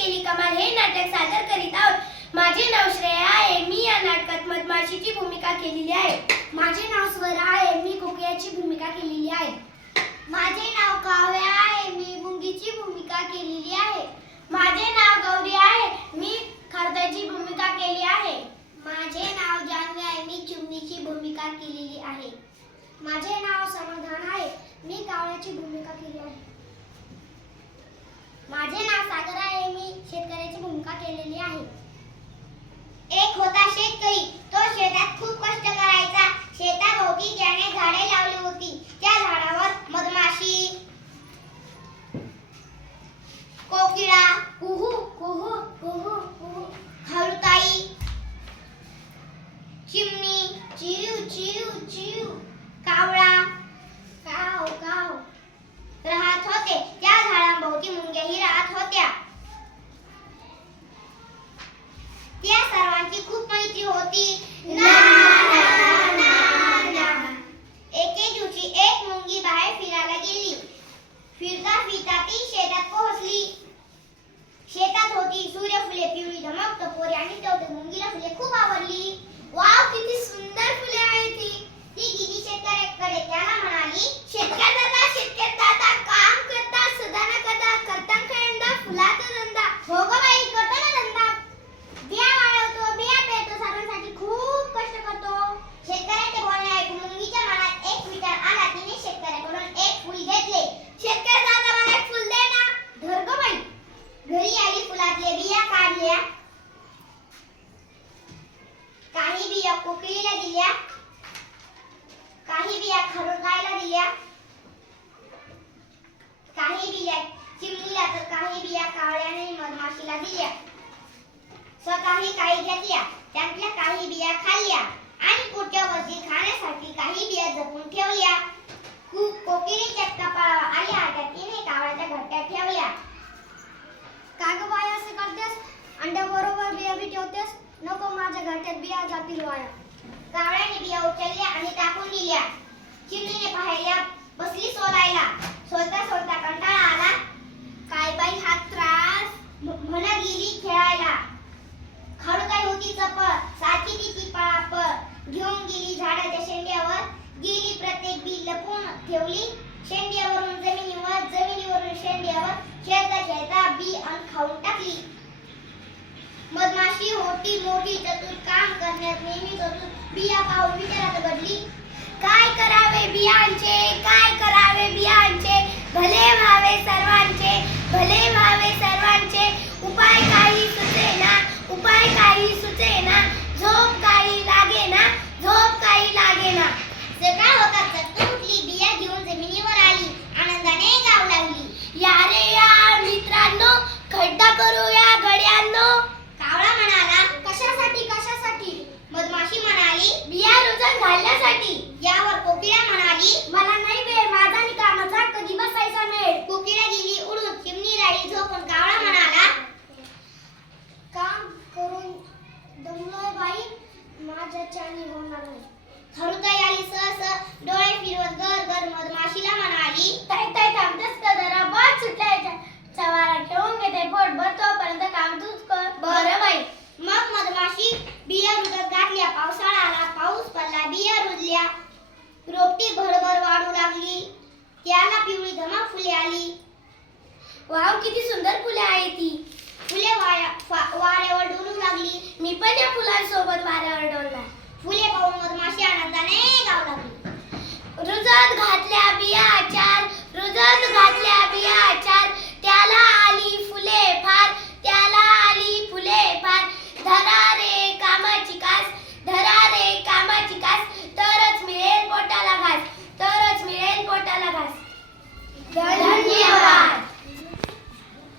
केली कमाल हे नाटक सादर करीत आहोत. माझे नाव श्रेया आहे. मी या नाटकात मधमाशीची भूमिका केलेली आहे. माझे नाव स्वरा आहे. मी कोकिळाची भूमिका केलेली आहे. माझे नाव काव्या आहे. मी मुंगीची भूमिका केलेली आहे. माझे नाव गौरी आहे. मी खरदाची भूमिका केली आहे. माझे नाव जान्हवी आहे. मी चिमणीची भूमिका केलेली आहे. माझे नाव समाधान आहे. मी कावळ्याची भूमिका केली आहे. माझे नाव सागर आहे. ती शेतात पोहोचली. शेतात होती. सूर्यफुले पिवळी धमक टपोरी आणि तेवढे मुंगीला फुले खूप आवडली. वाव किती सुंदर दिल्या काही बिया खरुकायला दिल्या काही बिया चिमणीला तर काही बिया कावळ्याने मधमाशीला दिल्या. स्वतःही काही घेतल्या त्यातल्या काही बिया खाल्ल्या आणि पुढच्या वर्षी खाण्यासाठी काही बिया जपून ठेवल्या. खूप कोकिळीच्या कपाळावर आल्या त्या तिने कावळ्याच्या घट्ट्यात ठेवल्या. काग बाया बाई असं करतेस? अंड्या बरोबर बिया बी ठेवतेस? नको माझ्या घट्यात बिया जातील वाया मधमाशी मोठी चतुर काम करण्यात नेहमी चतुर. बिया पाहून विचारात घडली काय करावे बियांचे? काय करावे बियांचे? भले व्हावे सर्वांचे भले व्हावे सर्वांचे. उपाय काही सुचेना उपाय काही सुचेना. உங்களுக்கு वाव किती सुंदर फुले आहेत ती. फुले वाऱ्यावर डोलू लागली. मी पण या फुलांसोबत वाऱ्यावर डोलला फुले पाहून मधमाशी आनंदाने गाव लागली. रुजत घातल्या बिया चार. रुजत घातल्या बिया